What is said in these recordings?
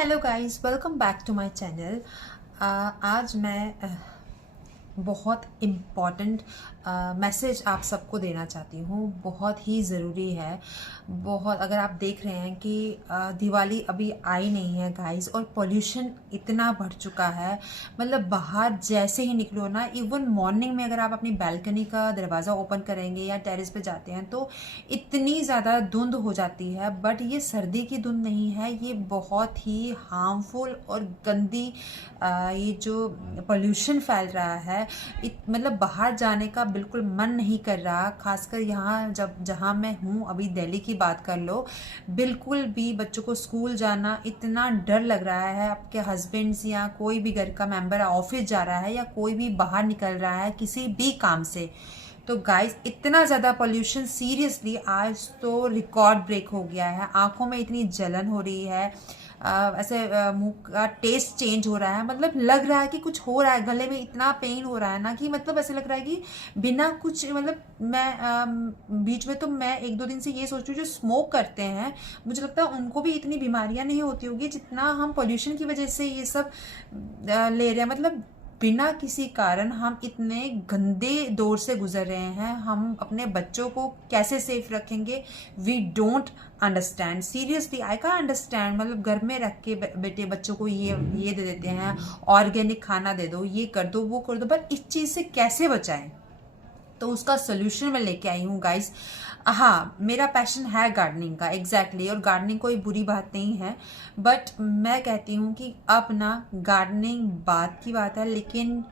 Hello guys, welcome back to my channel. आज मैं बहुत इम्पॉर्टेंट मैसेज आप सबको देना चाहती हूँ। बहुत ही ज़रूरी है। बहुत अगर आप देख रहे हैं कि दिवाली अभी आई नहीं है गाइस, और पोल्यूशन इतना बढ़ चुका है। मतलब बाहर जैसे ही निकलो ना, इवन मॉर्निंग में अगर आप अपनी बालकनी का दरवाज़ा ओपन करेंगे या टेरेस पे जाते हैं तो इतनी ज़्यादा धुंध हो जाती है। बट ये सर्दी की धुंध नहीं है, ये बहुत ही हार्मफुल और गंदी ये जो पोल्यूशन फैल रहा है, मतलब बाहर जाने का बिल्कुल मन नहीं कर रहा। खासकर यहाँ जहाँ मैं हूँ, अभी दिल्ली की बात कर लो, बिल्कुल भी बच्चों को स्कूल जाना इतना डर लग रहा है। आपके हस्बैंड्स या कोई भी घर का मेंबर ऑफिस जा रहा है या कोई भी बाहर निकल रहा है किसी भी काम से, तो गाइस इतना ज़्यादा पोल्यूशन, सीरियसली आज तो रिकॉर्ड ब्रेक हो गया है। आंखों में इतनी जलन हो रही है, ऐसे मुंह का टेस्ट चेंज हो रहा है। मतलब लग रहा है कि कुछ हो रहा है, गले में इतना पेन हो रहा है ना कि मतलब ऐसे लग रहा है कि बिना कुछ, मतलब मैं बीच में तो मैं एक दो दिन से ये सोच रही हूँ, जो स्मोक करते हैं मुझे लगता है उनको भी इतनी बीमारियां नहीं होती होगी जितना हम पोल्यूशन की वजह से ये सब ले रहे हैं। मतलब बिना किसी कारण हम इतने गंदे दौर से गुजर रहे हैं। हम अपने बच्चों को कैसे सेफ रखेंगे, we don't understand. Seriously I can understand. मतलब घर में रख के बेटे बच्चों को ये दे देते हैं, ऑर्गेनिक खाना दे दो, ये कर दो, वो कर दो, पर इस चीज़ से कैसे बचाएं? तो उसका सोल्यूशन मैं लेके आई हूँ गाइस। हाँ, मेरा पैशन है गार्डनिंग का, एग्जैक्टली और गार्डनिंग कोई बुरी बात नहीं है। बट मैं कहती हूँ कि अब ना गार्डनिंग बात की बात है, लेकिन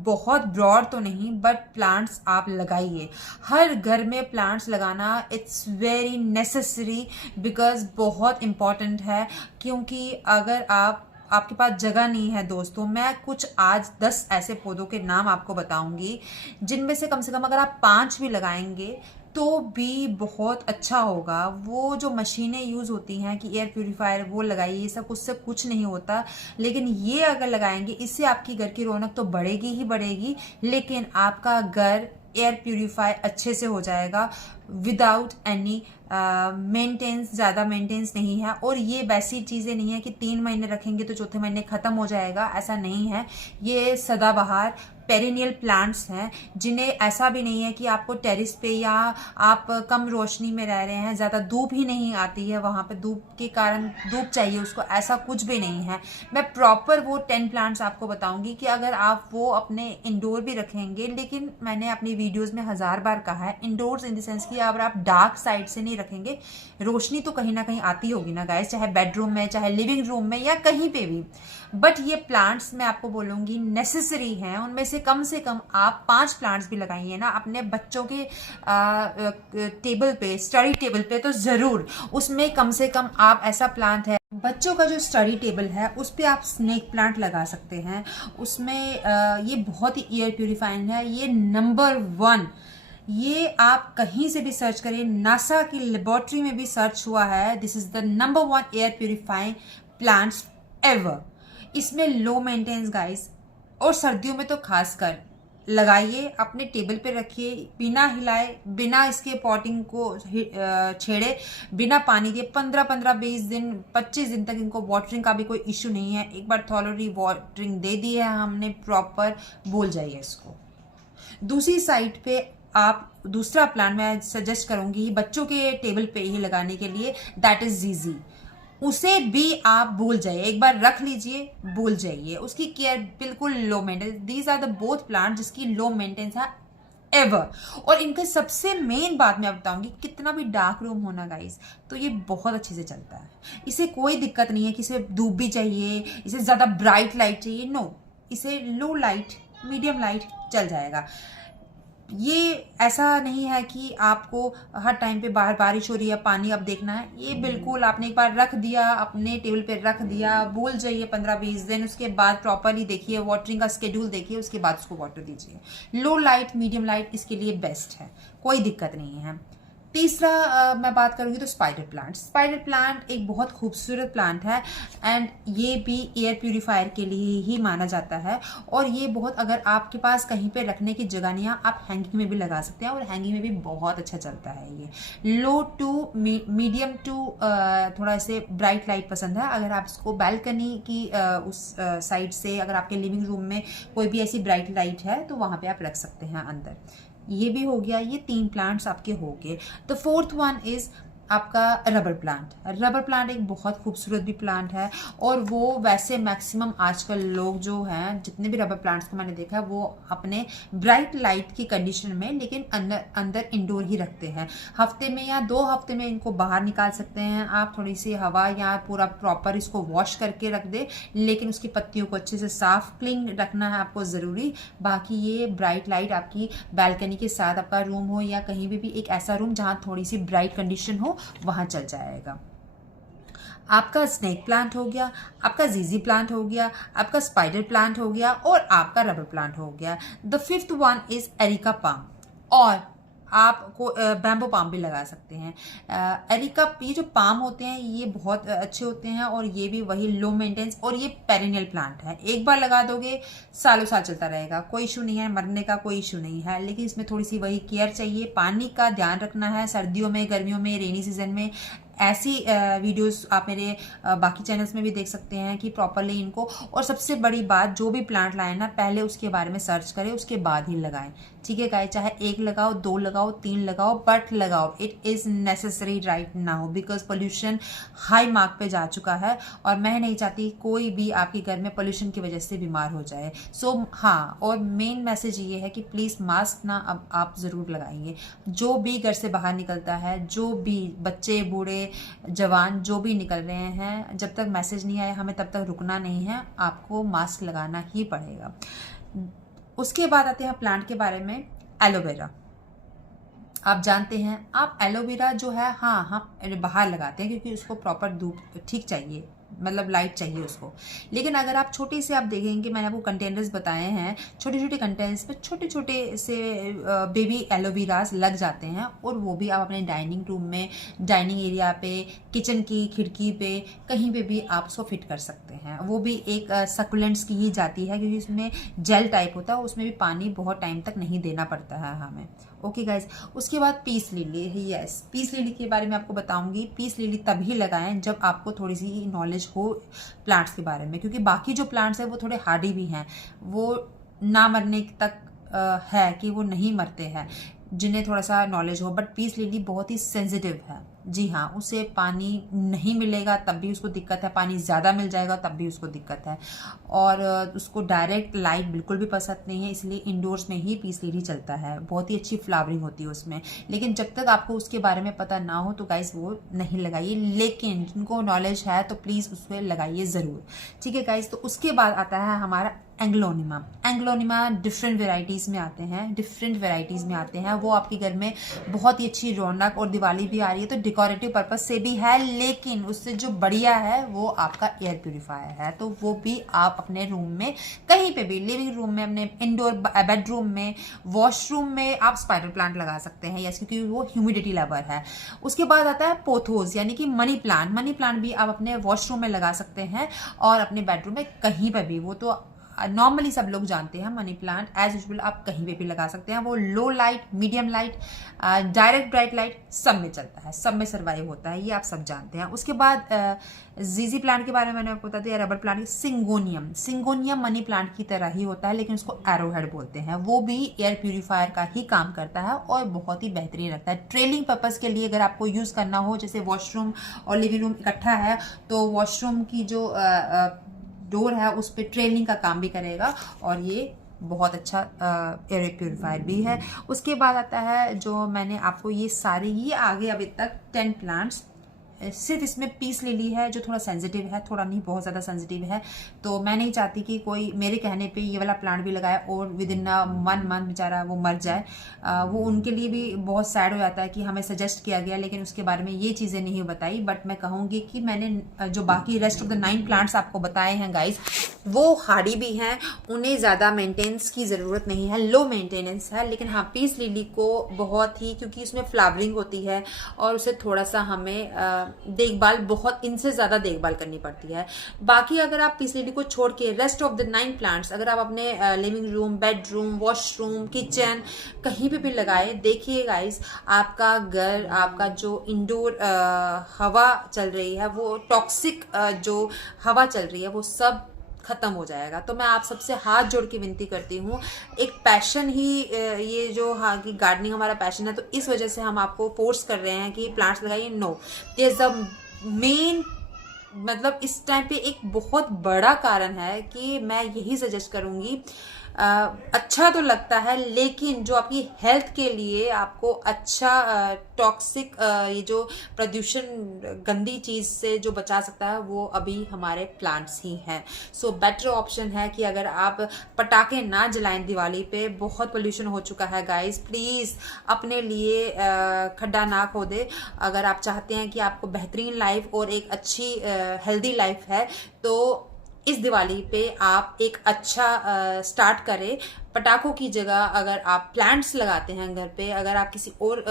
बहुत ब्रॉड तो नहीं, बट प्लांट्स आप लगाइए। हर घर में प्लांट्स लगाना इट्स वेरी नेसेसरी, बिकॉज बहुत इम्पॉर्टेंट है। क्योंकि अगर आपके पास जगह नहीं है दोस्तों, मैं कुछ आज 10 ऐसे पौधों के नाम आपको बताऊंगी जिनमें से कम अगर आप 5 भी लगाएंगे तो भी बहुत अच्छा होगा। वो जो मशीनें यूज़ होती हैं कि एयर प्यूरिफायर वो लगाइए, ये सब उससे कुछ नहीं होता। लेकिन ये अगर लगाएंगे, इससे आपकी घर की रौनक तो बढ़ेगी ही बढ़ेगी, लेकिन आपका घर एयर प्यूरिफाई अच्छे से हो जाएगा विदाउट एनी मेंटेनेंस। ज़्यादा मेंटेनेंस नहीं है, और ये वैसी चीज़ें नहीं है कि 3 महीने रखेंगे तो चौथे महीने ख़त्म हो जाएगा, ऐसा नहीं है। ये सदाबहार पेरिनियल प्लांट्स हैं, जिन्हें ऐसा भी नहीं है कि आपको टेरिस पे या आप कम रोशनी में रह रहे हैं, ज़्यादा धूप ही नहीं आती है वहाँ पे, धूप के कारण धूप चाहिए उसको, ऐसा कुछ भी नहीं है। मैं प्रॉपर वो 10 प्लांट्स आपको बताऊंगी कि अगर आप वो अपने इंडोर भी रखेंगे, लेकिन मैंने अपनी वीडियोस में 1000 बार कहा है इंडोर्स इन द सेंस कि अगर आप डार्क साइड से नहीं रखेंगे, रोशनी तो कहीं ना कहीं आती होगी ना गाइस, चाहे बेडरूम में, चाहे लिविंग रूम में, या कहीं पे भी। बट ये प्लांट्स मैं आपको बोलूंगी नेसेसरी हैं। उनमें से कम आप 5 प्लांट्स भी लगाइए ना अपने बच्चों के टेबल पे, स्टडी टेबल पे, तो जरूर उसमें कम से कम आप ऐसा प्लांट है, बच्चों का जो स्टडी टेबल है उस पर आप स्नेक प्लांट लगा सकते हैं। उसमें ये बहुत ही एयर प्यूरिफाइंग है, ये नंबर 1। ये आप कहीं से भी सर्च करें, नासा की लेबोरेटरी में भी सर्च हुआ है, this is the number 1 air purifying plants ever. इसमें लो मेंटेनेंस गाइस, और सर्दियों में तो खासकर लगाइए, अपने टेबल पे रखिए, बिना हिलाए, बिना इसके पॉटिंग को छेड़े, बिना पानी दिए 15-15, 20 दिन, 25 दिन तक इनको वाटरिंग का भी कोई इश्यू नहीं है। एक बार थॉलोरी वाटरिंग दे दी है हमने प्रॉपर, बोल जाइए इसको। दूसरी साइड पे आप दूसरा प्लांट मैं सजेस्ट करूंगी बच्चों के टेबल पे ही लगाने के लिए, दैट इज जीजी। उसे भी आप भूल जाइए, एक बार रख लीजिए, भूल जाइए, उसकी केयर बिल्कुल low maintenance. These are the both plant जिसकी लो मेंटेनेंस है एवर। और इनके सबसे मेन बात मैं बताऊंगी, कितना भी डार्क रूम होना गाइस, तो ये बहुत अच्छे से चलता है। इसे कोई दिक्कत नहीं है कि इसे धूप भी चाहिए, इसे ज्यादा ब्राइट लाइट चाहिए, नो, इसे लो लाइट, मीडियम लाइट चल जाएगा। ये ऐसा नहीं है कि आपको हर टाइम पे बाहर बारिश हो रही है पानी अब देखना है। ये बिल्कुल आपने एक बार रख दिया, अपने टेबल पे रख दिया, भूल जाइए 15-20 दिन, उसके बाद प्रॉपरली देखिए, वाटरिंग का स्केड्यूल देखिए, उसके बाद उसको वाटर दीजिए। लो लाइट, मीडियम लाइट इसके लिए बेस्ट है, कोई दिक्कत नहीं है। तीसरा मैं बात करूँगी तो स्पाइडर प्लांट। स्पाइडर प्लांट एक बहुत खूबसूरत प्लांट है एंड ये भी एयर प्यूरीफायर के लिए ही माना जाता है। और ये बहुत, अगर आपके पास कहीं पे रखने की जगह नहीं है, आप हैंगिंग में भी लगा सकते हैं और हैंगिंग में भी बहुत अच्छा चलता है। ये लो टू मीडियम टू थोड़ा से ब्राइट लाइट पसंद है। अगर आप इसको बालकनी की उस साइड से, अगर आपके लिविंग रूम में कोई भी ऐसी ब्राइट लाइट है तो वहाँ पे आप रख सकते हैं अंदर। ये भी हो गया, ये 3 प्लांट्स आपके हो गए। द फोर्थ वन इज आपका रबर प्लांट। रबर प्लांट एक बहुत खूबसूरत भी प्लांट है और वो वैसे मैक्सिमम आजकल लोग जो हैं, जितने भी रबर प्लांट्स को मैंने देखा है, वो अपने ब्राइट लाइट की कंडीशन में लेकिन अंदर इंडोर ही रखते हैं। हफ्ते में या 2 हफ्ते में इनको बाहर निकाल सकते हैं आप, थोड़ी सी हवा या पूरा प्रॉपर इसको वॉश करके रख दे, लेकिन उसकी पत्तियों को अच्छे से साफ क्लीन रखना है आपको ज़रूरी। बाकी ये ब्राइट लाइट आपकी बालकनी के साथ, आपका रूम हो या कहीं भी एक ऐसा रूम जहाँ थोड़ी सी ब्राइट कंडीशन हो, वहां चल जाएगा। आपका स्नेक प्लांट हो गया, आपका जीजी प्लांट हो गया, आपका स्पाइडर प्लांट हो गया और आपका रबर प्लांट हो गया। The fifth one is areca palm, और आपको बैम्बो पाम भी लगा सकते हैं। एरिका, ये जो पाम होते हैं ये बहुत अच्छे होते हैं और ये भी वही लो मेंटेनेंस, और ये पेरिनियल प्लांट है। एक बार लगा दोगे सालों साल चलता रहेगा, कोई इशू नहीं है, मरने का कोई इशू नहीं है। लेकिन इसमें थोड़ी सी वही केयर चाहिए, पानी का ध्यान रखना है सर्दियों में, गर्मियों में, रेनी सीजन में। ऐसी वीडियोस आप मेरे बाकी चैनल्स में भी देख सकते हैं कि प्रॉपरली इनको, और सबसे बड़ी बात, जो भी प्लांट लाएं ना, पहले उसके बारे में सर्च करें, उसके बाद ही लगाएं। ठीक है गाइस, चाहे 1 लगाओ, 2 लगाओ, 3 लगाओ, बट लगाओ। It is necessary right now because pollution high mark पे जा चुका है और मैं नहीं चाहती कोई भी आपके घर में पोल्यूशन की वजह से बीमार हो जाए। सो हाँ, और मेन मैसेज ये है कि प्लीज़ मास्क ना अब आप ज़रूर लगाइए। जो भी घर से बाहर निकलता है, जो भी बच्चे, बूढ़े, जवान जो भी निकल रहे हैं, जब तक मैसेज नहीं आया हमें तब तक रुकना नहीं है, आपको मास्क लगाना ही पड़ेगा। उसके बाद आते हैं प्लांट के बारे में, एलोवेरा। आप जानते हैं, आप एलोवेरा जो है, हाँ हम बाहर लगाते हैं क्योंकि उसको प्रॉपर धूप ठीक चाहिए, मतलब लाइट चाहिए उसको। लेकिन अगर आप छोटे से, आप देखेंगे मैंने आपको कंटेनर्स बताए हैं, छोटे छोटे कंटेनर्स में छोटे छोटे से बेबी एलोवेरास लग जाते हैं, और वो भी आप अपने डाइनिंग रूम में, डाइनिंग एरिया पे, किचन की खिड़की पे, कहीं पे भी आप उसको फिट कर सकते हैं। वो भी एक सकुलेंट्स की ही जाती है क्योंकि उसमें जेल टाइप होता है, उसमें भी पानी बहुत टाइम तक नहीं देना पड़ता है हमें। ओके गाइज, उसके बाद peace lily. Yes, peace lily के बारे में आपको बताऊंगी। पीस लिली तभी लगाएं जब आपको थोड़ी सी नॉलेज हो प्लांट्स के बारे में, क्योंकि बाकी जो प्लांट्स हैं वो थोड़े हार्डी भी हैं, वो ना मरने तक है कि वो नहीं मरते हैं जिन्हें थोड़ा सा नॉलेज हो। बट पीस लिली बहुत ही सेंसिटिव है। जी हाँ, उसे पानी नहीं मिलेगा तब भी उसको दिक्कत है, पानी ज़्यादा मिल जाएगा तब भी उसको दिक्कत है, और उसको डायरेक्ट लाइट बिल्कुल भी पसंद नहीं है, इसलिए इंडोर्स में ही पीस लिली चलता है। बहुत ही अच्छी फ्लावरिंग होती है उसमें, लेकिन जब तक आपको उसके बारे में पता ना हो तो गाइस वो नहीं लगाइए। लेकिन जिनको नॉलेज है तो प्लीज़ उसको लगाइए ज़रूर। ठीक है गाइस, तो उसके बाद आता है हमारा एंग्लोनिमा। एंग्लोनिमा डिफरेंट वेराइटीज़ में आते हैं, वो आपके घर में बहुत ही अच्छी रौनक, और दिवाली भी आ रही है तो डेकोरेटिव पर्पस से भी है, लेकिन उससे जो बढ़िया है वो आपका एयर प्यूरीफायर है। तो वो भी आप अपने रूम में, कहीं पे भी, लिविंग रूम में, अपने इंडोर बेडरूम में, वॉशरूम में आप स्पाइडर प्लांट लगा सकते हैं, यस, क्योंकि वो ह्यूमिडिटी लवर है। उसके बाद आता है पोथोस, यानी कि मनी प्लांट। मनी प्लांट भी आप अपने वॉशरूम में लगा सकते हैं और अपने बेडरूम में, कहीं पर भी। वो तो नॉर्मली सब लोग जानते हैं, मनी प्लांट एज यूजुअल आप कहीं पे भी लगा सकते हैं। वो लो light, medium light, direct bright light, सब में चलता है, सब में सर्वाइव होता है, ये आप सब जानते हैं। उसके बाद जीजी प्लांट के बारे में मैंने आपको बता दिया। Rubber plant, syngonium money plant की तरह ही होता है, लेकिन उसको एरोहेड बोलते हैं। वो भी एयर प्यूरीफायर का ही काम करता है और बहुत ही बेहतरीन लगता है। ट्रेलिंग पर्पज़ के लिए अगर आपको यूज़ करना हो, जैसे वॉशरूम और लिविंग रूम इकट्ठा है, तो वॉशरूम की जो डोर है उस पर ट्रेलिंग का काम भी करेगा, और ये बहुत अच्छा एयर प्यूरीफायर भी है। उसके बाद आता है जो मैंने आपको ये सारे, ये आगे अभी तक 10 प्लांट्स, सिर्फ इसमें पीस लिली है जो थोड़ा सेंसिटिव है, थोड़ा नहीं बहुत ज़्यादा सेंसिटिव है, तो मैं नहीं चाहती कि कोई मेरे कहने पे ये वाला प्लांट भी लगाए और विद इन 1 मंथ बेचारा वो मर जाए। वो उनके लिए भी बहुत सैड हो जाता है कि हमें सजेस्ट किया गया लेकिन उसके बारे में ये चीज़ें नहीं बताई। बट मैं कहूँगी कि मैंने जो बाकी रेस्ट ऑफ द 9 प्लांट्स आपको बताए हैं गाइज, वो हार्डी भी हैं, उन्हें ज़्यादा मेंटेनेंस की ज़रूरत नहीं है, लो मेंटेनेंस है। लेकिन हाँ, पीस लिली को बहुत ही, क्योंकि उसमें फ्लावरिंग होती है और उसे थोड़ा सा हमें देखभाल, बहुत इनसे ज़्यादा देखभाल करनी पड़ती है। बाकी अगर आप पीस लिली को छोड़ के रेस्ट ऑफ द 9 प्लांट्स अगर आप अपने living room, bedroom, washroom, kitchen कहीं पे भी लगाए, देखिए गाइस, आपका घर, आपका जो इंडोर हवा चल रही है, वो टॉक्सिक जो हवा चल रही है, वो सब खत्म हो जाएगा। तो मैं आप सबसे हाथ जोड़ के विनती करती हूँ, एक पैशन ही ये जो, हाँ, कि गार्डनिंग हमारा पैशन है, तो इस वजह से हम आपको फोर्स कर रहे हैं कि प्लांट्स लगाइए। नो, ये द मेन, मतलब इस टाइम पे एक बहुत बड़ा कारण है कि मैं यही सजेस्ट करूंगी। अच्छा तो लगता है, लेकिन जो आपकी हेल्थ के लिए आपको अच्छा टॉक्सिक ये जो प्रदूषण, गंदी चीज़ से जो बचा सकता है, वो अभी हमारे प्लांट्स ही हैं। सो बेटर ऑप्शन है कि अगर आप पटाखे ना जलाएं दिवाली पे, बहुत पोल्यूशन हो चुका है गाइस, प्लीज़ अपने लिए खड्डा ना खोदे। अगर आप चाहते हैं कि आपको बेहतरीन लाइफ और एक अच्छी हेल्दी लाइफ है, तो इस दिवाली पे आप एक अच्छा स्टार्ट करें। पटाखों की जगह अगर आप प्लांट्स लगाते हैं घर पे, अगर आप किसी और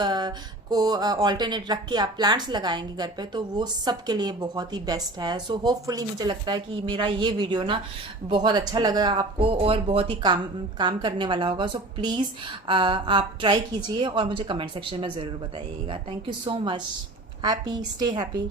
को ऑल्टरनेट रख के आप प्लांट्स लगाएंगे घर पे, तो वो सबके लिए बहुत ही बेस्ट है। सो होपफुली मुझे लगता है कि मेरा ये वीडियो ना बहुत अच्छा लगा आपको और बहुत ही काम करने वाला होगा। सो प्लीज़ आप ट्राई कीजिए और मुझे कमेंट सेक्शन में ज़रूर बताइएगा। Thank you so much. Happy, stay happy.